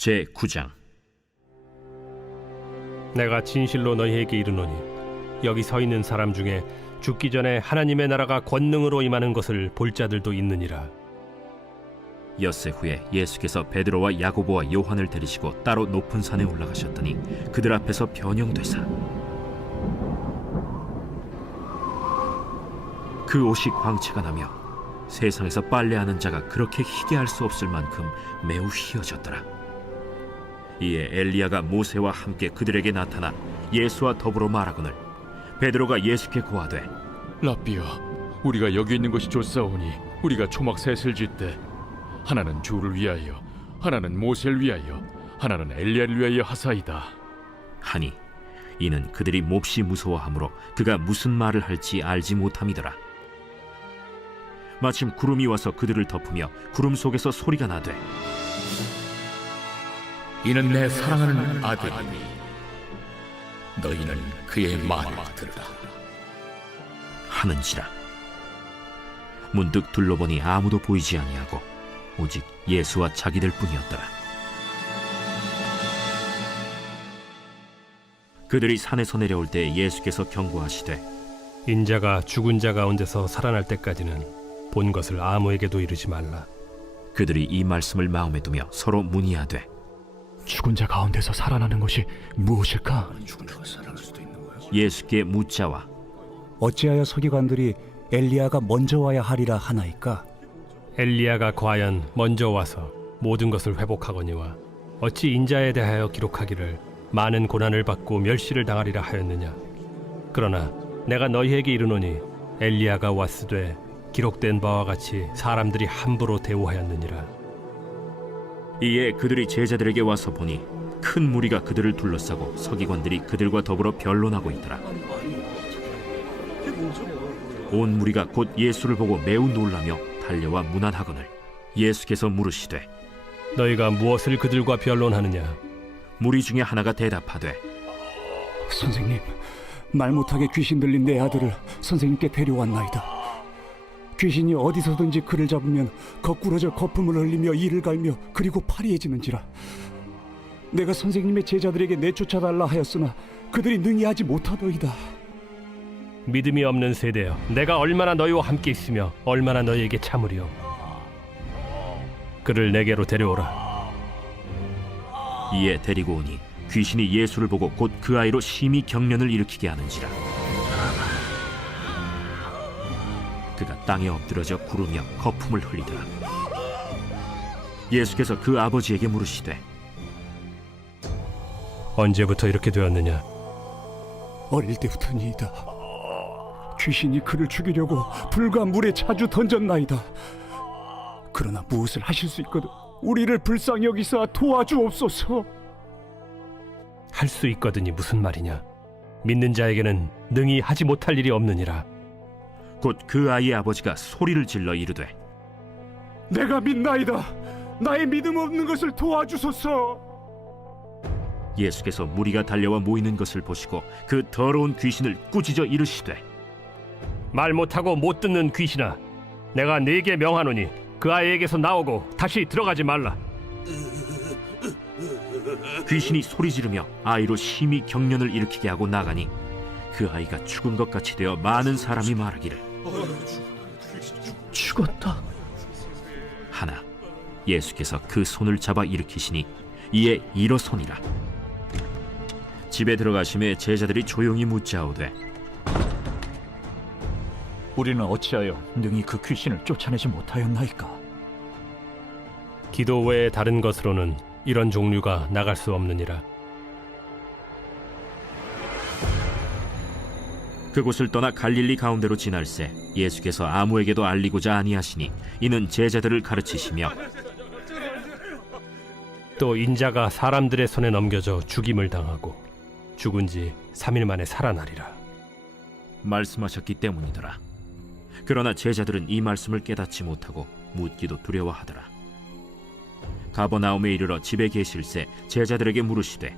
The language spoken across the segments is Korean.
제9장. 내가 진실로 너희에게 이르노니 여기 서 있는 사람 중에 죽기 전에 하나님의 나라가 권능으로 임하는 것을 볼 자들도 있느니라. 엿새 후에 예수께서 베드로와 야고보와 요한을 데리시고 따로 높은 산에 올라가셨더니 그들 앞에서 변형되사 그 옷이 광채가 나며 세상에서 빨래하는 자가 그렇게 희게 할 수 없을 만큼 매우 희어졌더라. 이에 엘리야가 모세와 함께 그들에게 나타나 예수와 더불어 말하거늘 베드로가 예수께 고하되, 랍비여, 우리가 여기 있는 것이 좋사오니 우리가 초막 셋을 짓되 하나는 주를 위하여, 하나는 모세를 위하여, 하나는 엘리야를 위하여 하사이다 하니 이는 그들이 몹시 무서워하므로 그가 무슨 말을 할지 알지 못함이더라. 마침 구름이 와서 그들을 덮으며 구름 속에서 소리가 나되, 이는 내 사랑하는 아들이니 너희는 그의 말을 들으라 하는지라. 문득 둘러보니 아무도 보이지 아니하고 오직 예수와 자기들 뿐이었더라. 그들이 산에서 내려올 때 예수께서 경고하시되, 인자가 죽은 자 가운데서 살아날 때까지는 본 것을 아무에게도 이르지 말라. 그들이 이 말씀을 마음에 두며 서로 문의하되, 죽은 자 가운데서 살아나는 것이 무엇일까? 예수께 묻자와 어찌하여 서기관들이 엘리야가 먼저 와야 하리라 하나이까? 엘리야가 과연 먼저 와서 모든 것을 회복하거니와 어찌 인자에 대하여 기록하기를 많은 고난을 받고 멸시를 당하리라 하였느냐. 그러나 내가 너희에게 이르노니 엘리야가 왔으되 기록된 바와 같이 사람들이 함부로 대우하였느니라. 이에 그들이 제자들에게 와서 보니 큰 무리가 그들을 둘러싸고 서기관들이 그들과 더불어 변론하고 있더라. 온 무리가 곧 예수를 보고 매우 놀라며 달려와 문안하거늘 예수께서 물으시되, 너희가 무엇을 그들과 변론하느냐? 무리 중에 하나가 대답하되, 선생님, 말 못하게 귀신 들린 내 아들을 선생님께 데려왔나이다. 귀신이 어디서든지 그를 잡으면 거꾸러져 거품을 흘리며 이를 갈며 그리고 파리해지는지라. 내가 선생님의 제자들에게 내쫓아달라 하였으나 그들이 능히 하지 못하더이다. 믿음이 없는 세대여, 내가 얼마나 너희와 함께 있으며 얼마나 너희에게 참으리요. 그를 내게로 데려오라. 이에 데리고 오니 귀신이 예수를 보고 곧 그 아이로 심히 경련을 일으키게 하는지라. 그가 땅에 엎드러져 구르며 거품을 흘리더라. 예수께서 그 아버지에게 물으시되, 언제부터 이렇게 되었느냐? 어릴 때부터니이다. 귀신이 그를 죽이려고 불과 물에 자주 던졌나이다. 그러나 무엇을 하실 수 있거든 우리를 불쌍히 여기사 도와주옵소서. 할 수 있거든이 무슨 말이냐? 믿는 자에게는 능히 하지 못할 일이 없느니라. 곧 그 아이의 아버지가 소리를 질러 이르되, 내가 믿나이다. 나의 믿음 없는 것을 도와주소서. 예수께서 무리가 달려와 모이는 것을 보시고 그 더러운 귀신을 꾸짖어 이르시되, 말 못하고 못 듣는 귀신아, 내가 네게 명하노니 그 아이에게서 나오고 다시 들어가지 말라. 귀신이 소리 지르며 아이로 심히 경련을 일으키게 하고 나가니 그 아이가 죽은 것 같이 되어 많은 사람이 말하기를, 죽었다 하나 예수께서 그 손을 잡아 일으키시니 이에 일어서니라. 집에 들어가심에 제자들이 조용히 묻자오되, 우리는 어찌하여 능히 그 귀신을 쫓아내지 못하였나이까? 기도 외에 다른 것으로는 이런 종류가 나갈 수 없느니라. 그곳을 떠나 갈릴리 가운데로 지날새 예수께서 아무에게도 알리고자 아니하시니 이는 제자들을 가르치시며, 또 인자가 사람들의 손에 넘겨져 죽임을 당하고 죽은 지 3일 만에 살아나리라 말씀하셨기 때문이더라. 그러나 제자들은 이 말씀을 깨닫지 못하고 묻기도 두려워하더라. 가버나움에 이르러 집에 계실새 제자들에게 물으시되,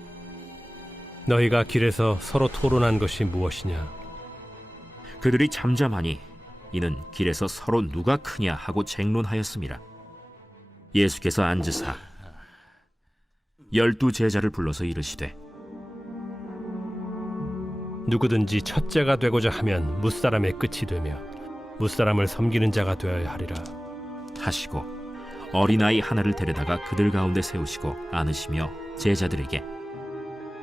너희가 길에서 서로 토론한 것이 무엇이냐? 그들이 잠잠하니 이는 길에서 서로 누가 크냐 하고 쟁론하였음이라. 예수께서 앉으사 12 제자를 불러서 이르시되 누구든지 첫째가 되고자 하면 무사람의 끝이 되며 무사람을 섬기는 자가 되어야 하리라. 하시고 어린아이 하나를 데려다가 그들 가운데 세우시고 안으시며 제자들에게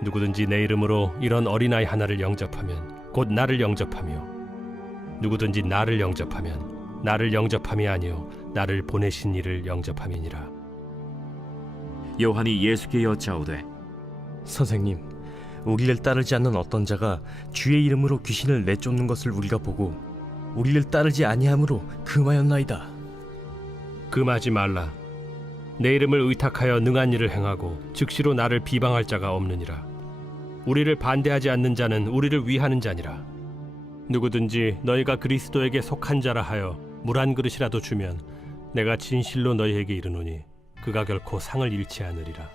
누구든지 내 이름으로 이런 어린아이 하나를 영접하면 곧 나를 영접하며 누구든지 나를 영접하면 나를 영접함이 아니요 나를 보내신 이를 영접함이니라. 요한이 예수께 여짜오되 선생님, 우리를 따르지 않는 어떤 자가 주의 이름으로 귀신을 내쫓는 것을 우리가 보고 우리를 따르지 아니함으로 금하였나이다. 금하지 말라. 내 이름을 의탁하여 능한 일을 행하고 즉시로 나를 비방할 자가 없느니라. 우리를 반대하지 않는 자는 우리를 위하는 자니라. 누구든지 너희가 그리스도에게 속한 자라 하여 물 한 그릇이라도 주면 내가 진실로 너희에게 이르노니 그가 결코 상을 잃지 않으리라.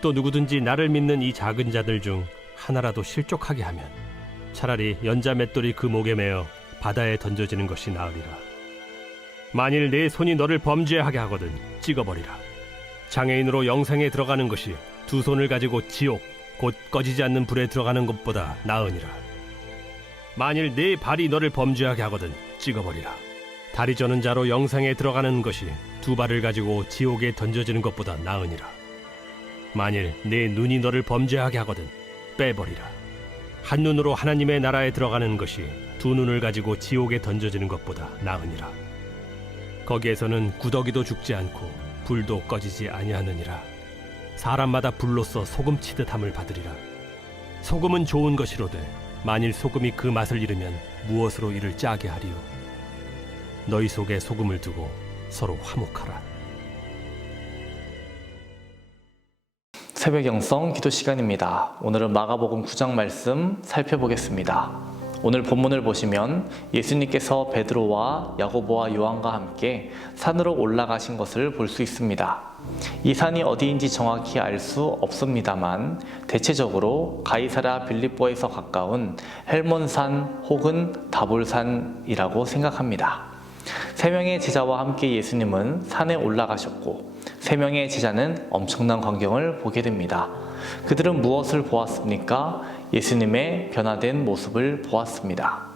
또 누구든지 나를 믿는 이 작은 자들 중 하나라도 실족하게 하면 차라리 연자 맷돌이 그 목에 매어 바다에 던져지는 것이 나으리라. 만일 내 손이 너를 범죄하게 하거든 찍어버리라. 장애인으로 영생에 들어가는 것이 두 손을 가지고 지옥 곧 꺼지지 않는 불에 들어가는 것보다 나으니라. 만일 네 발이 너를 범죄하게 하거든 찍어버리라. 다리 저는 자로 영생에 들어가는 것이 두 발을 가지고 지옥에 던져지는 것보다 나으니라. 만일 네 눈이 너를 범죄하게 하거든 빼버리라. 한 눈으로 하나님의 나라에 들어가는 것이 두 눈을 가지고 지옥에 던져지는 것보다 나으니라. 거기에서는 구더기도 죽지 않고 불도 꺼지지 아니하느니라. 사람마다 불로써 소금 치듯 함을 받으리라. 소금은 좋은 것이로되 만일 소금이 그 맛을 잃으면 무엇으로 이를 짜게 하리요. 너희 속에 소금을 두고 서로 화목하라. 새벽 영성 기도 시간입니다. 오늘은 마가복음 9장 말씀 살펴보겠습니다. 오늘 본문을 보시면 예수님께서 베드로와 야고보와 요한과 함께 산으로 올라가신 것을 볼 수 있습니다. 이 산이 어디인지 정확히 알 수 없습니다만 대체적으로 가이사랴 빌립보에서 가까운 헬몬산 혹은 다볼산이라고 생각합니다. 3명의 제자와 함께 예수님은 산에 올라가셨고 3명의 제자는 엄청난 광경을 보게 됩니다. 그들은 무엇을 보았습니까? 예수님의 변화된 모습을 보았습니다.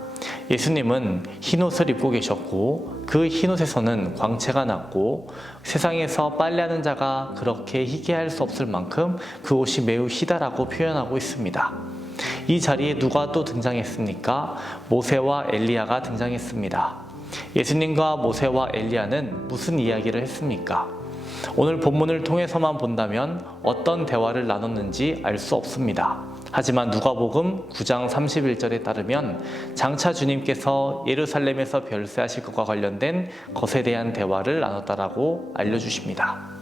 예수님은 흰옷을 입고 계셨고 그 흰옷에서는 광채가 났고 세상에서 빨래하는 자가 그렇게 희귀할 수 없을 만큼 그 옷이 매우 희다라고 표현하고 있습니다. 이 자리에 누가 또 등장했습니까? 모세와 엘리야가 등장했습니다. 예수님과 모세와 엘리야는 무슨 이야기를 했습니까? 오늘 본문을 통해서만 본다면 어떤 대화를 나눴는지 알 수 없습니다. 하지만 누가복음 9장 31절에 따르면 장차 주님께서 예루살렘에서 별세하실 것과 관련된 것에 대한 대화를 나눴다라고 알려주십니다.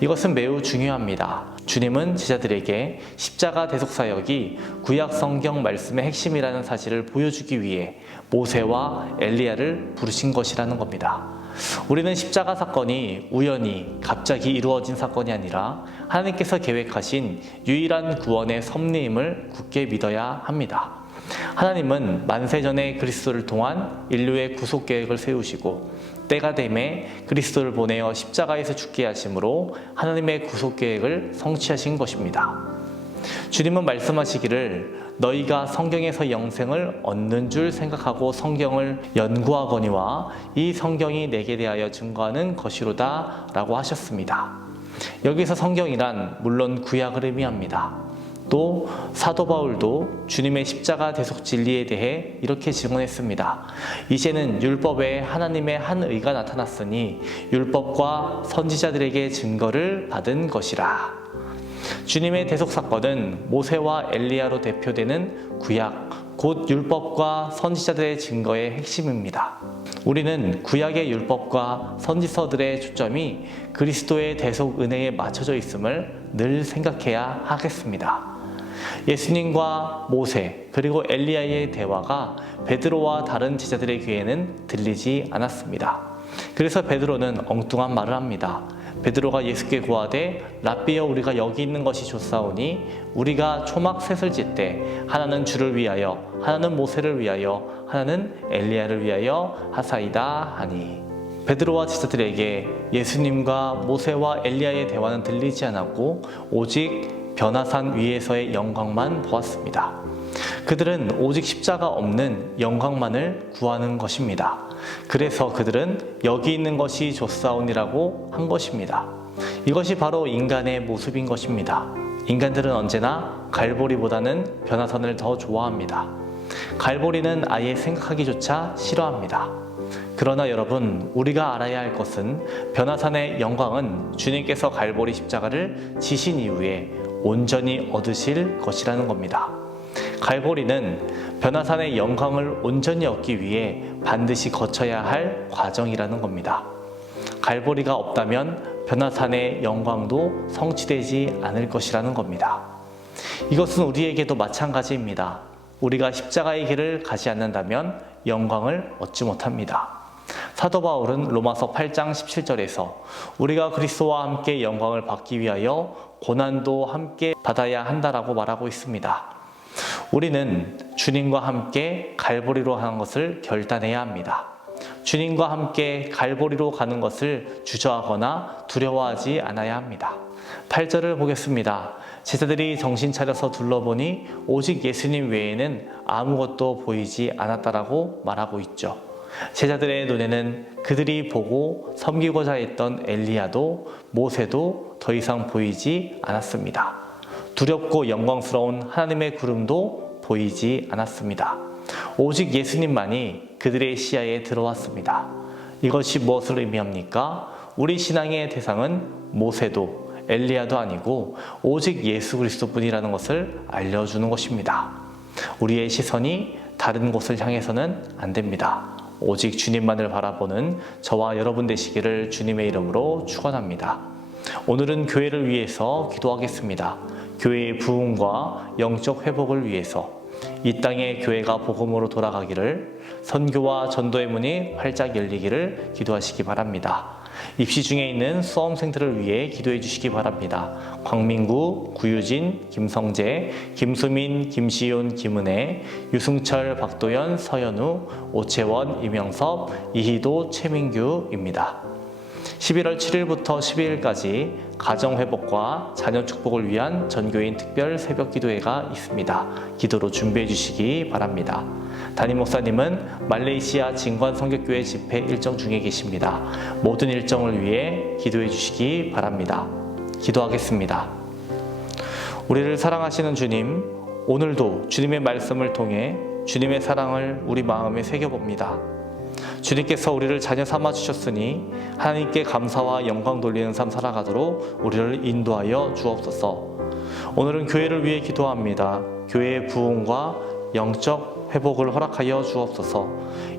이것은 매우 중요합니다. 주님은 제자들에게 십자가 대속사역이 구약 성경 말씀의 핵심이라는 사실을 보여주기 위해 모세와 엘리야를 부르신 것이라는 겁니다. 우리는 십자가 사건이 우연히 갑자기 이루어진 사건이 아니라 하나님께서 계획하신 유일한 구원의 섭리임을 굳게 믿어야 합니다. 하나님은 만세전에 그리스도를 통한 인류의 구속 계획을 세우시고 때가 되매 그리스도를 보내어 십자가에서 죽게 하심으로 하나님의 구속 계획을 성취하신 것입니다. 주님은 말씀하시기를 너희가 성경에서 영생을 얻는 줄 생각하고 성경을 연구하거니와 이 성경이 내게 대하여 증거하는 것이로다 라고 하셨습니다. 여기서 성경이란 물론 구약을 의미합니다. 또 사도 바울도 주님의 십자가 대속 진리에 대해 이렇게 증언했습니다. 이제는 율법에 하나님의 한 의가 나타났으니 율법과 선지자들에게 증거를 받은 것이라. 주님의 대속 사건은 모세와 엘리야로 대표되는 구약, 곧 율법과 선지자들의 증거의 핵심입니다. 우리는 구약의 율법과 선지서들의 초점이 그리스도의 대속 은혜에 맞춰져 있음을 늘 생각해야 하겠습니다. 예수님과 모세 그리고 엘리야의 대화가 베드로와 다른 제자들의 귀에는 들리지 않았습니다. 그래서 베드로는 엉뚱한 말을 합니다. 베드로가 예수께 고하되 랍비여 우리가 여기 있는 것이 좋사오니 우리가 초막 셋을 짓되 하나는 주를 위하여 하나는 모세를 위하여 하나는 엘리야를 위하여 하사이다 하니. 베드로와 제자들에게 예수님과 모세와 엘리야의 대화는 들리지 않았고 오직 변화산 위에서의 영광만 보았습니다. 그들은 오직 십자가 없는 영광만을 구하는 것입니다. 그래서 그들은 여기 있는 것이 좋사오니라고 한 것입니다. 이것이 바로 인간의 모습인 것입니다. 인간들은 언제나 갈보리보다는 변화산을 더 좋아합니다. 갈보리는 아예 생각하기조차 싫어합니다. 그러나 여러분, 우리가 알아야 할 것은 변화산의 영광은 주님께서 갈보리 십자가를 지신 이후에 온전히 얻으실 것이라는 겁니다. 갈보리는 변화산의 영광을 온전히 얻기 위해 반드시 거쳐야 할 과정이라는 겁니다. 갈보리가 없다면 변화산의 영광도 성취되지 않을 것이라는 겁니다. 이것은 우리에게도 마찬가지입니다. 우리가 십자가의 길을 가지 않는다면 영광을 얻지 못합니다. 사도 바울은 로마서 8장 17절에서 우리가 그리스도와 함께 영광을 받기 위하여 고난도 함께 받아야 한다라고 말하고 있습니다. 우리는 주님과 함께 갈보리로 하는 것을 결단해야 합니다. 주님과 함께 갈보리로 가는 것을 주저하거나 두려워하지 않아야 합니다. 8절을 보겠습니다. 제자들이 정신 차려서 둘러보니 오직 예수님 외에는 아무것도 보이지 않았다라고 말하고 있죠. 제자들의 눈에는 그들이 보고 섬기고자 했던 엘리야도 모세도 더 이상 보이지 않았습니다. 두렵고 영광스러운 하나님의 구름도 보이지 않았습니다. 오직 예수님만이 그들의 시야에 들어왔습니다. 이것이 무엇을 의미합니까? 우리 신앙의 대상은 모세도 엘리야도 아니고 오직 예수 그리스도뿐이라는 것을 알려주는 것입니다. 우리의 시선이 다른 곳을 향해서는 안 됩니다. 오직 주님만을 바라보는 저와 여러분 되시기를 주님의 이름으로 축원합니다. 오늘은 교회를 위해서 기도하겠습니다. 교회의 부흥과 영적 회복을 위해서 이 땅의 교회가 복음으로 돌아가기를, 선교와 전도의 문이 활짝 열리기를 기도하시기 바랍니다. 입시 중에 있는 수험생들을 위해 기도해 주시기 바랍니다. 광민구, 구유진, 김성재, 김수민, 김시윤, 김은혜, 유승철, 박도연, 서현우, 오채원, 이명섭, 이희도, 최민규입니다. 11월 7일부터 12일까지 가정회복과 자녀 축복을 위한 전교인 특별 새벽 기도회가 있습니다. 기도로 준비해 주시기 바랍니다. 담임 목사님은 말레이시아 진관 성격교회 집회 일정 중에 계십니다. 모든 일정을 위해 기도해 주시기 바랍니다. 기도하겠습니다. 우리를 사랑하시는 주님, 오늘도 주님의 말씀을 통해 주님의 사랑을 우리 마음에 새겨봅니다. 주님께서 우리를 자녀 삼아 주셨으니 하나님께 감사와 영광 돌리는 삶 살아가도록 우리를 인도하여 주옵소서. 오늘은 교회를 위해 기도합니다. 교회의 부흥과 영적 회복을 허락하여 주옵소서.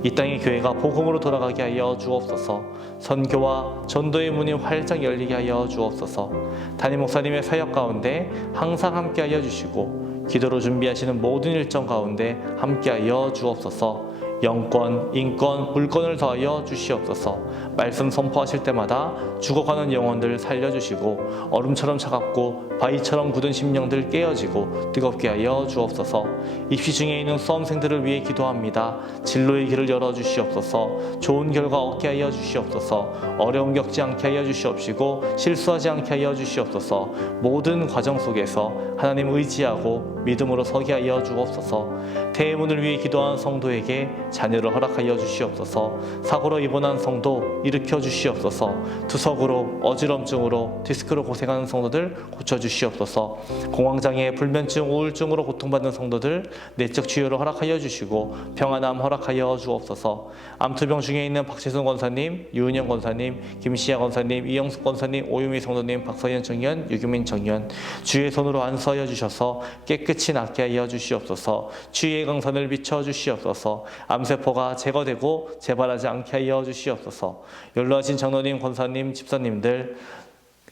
이 땅의 교회가 복음으로 돌아가게 하여 주옵소서. 선교와 전도의 문이 활짝 열리게 하여 주옵소서. 담임 목사님의 사역 가운데 항상 함께하여 주시고 기도로 준비하시는 모든 일정 가운데 함께하여 주옵소서. 영권, 인권, 물권을 더하여 주시옵소서. 말씀 선포하실 때마다 죽어가는 영혼들 살려주시고 얼음처럼 차갑고 바위처럼 굳은 심령들 깨어지고 뜨겁게 하여 주옵소서. 입시 중에 있는 수험생들을 위해 기도합니다. 진로의 길을 열어주시옵소서. 좋은 결과 얻게 하여 주시옵소서. 어려움 겪지 않게 하여 주시옵시고 실수하지 않게 하여 주시옵소서. 모든 과정 속에서 하나님 의지하고 믿음으로 서게 하여 주옵소서. 대문을 위해 기도한 성도에게 자녀를 허락하여 주시옵소서. 사고로 입원한 성도 일으켜 주시옵소서. 투석으로 어지럼증으로 디스크로 고생하는 성도들 고쳐주시옵소서. 공황장애, 불면증, 우울증으로 고통받는 성도들 내적 치유를 허락하여 주시고 평안함 허락하여 주옵소서. 암투병 중에 있는 박재순 권사님, 유은영 권사님, 김시아 권사님, 이영숙 권사님, 오유미 성도님, 박서연 정연, 유규민 정연 주의 손으로 안수하여 주셔서 깨끗이 낫게 하여 주시옵소서. 주의 강산을 비춰 주시옵소서. 암세포가 제거되고 재발하지 않게 하여 주시옵소서. 연로하신 장로님, 권사님, 집사님들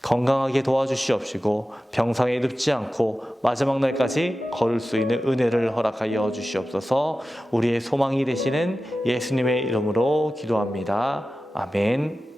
건강하게 도와주시옵시고 병상에 눕지 않고 마지막 날까지 걸을 수 있는 은혜를 허락하여 주시옵소서. 우리의 소망이 되시는 예수님의 이름으로 기도합니다. 아멘.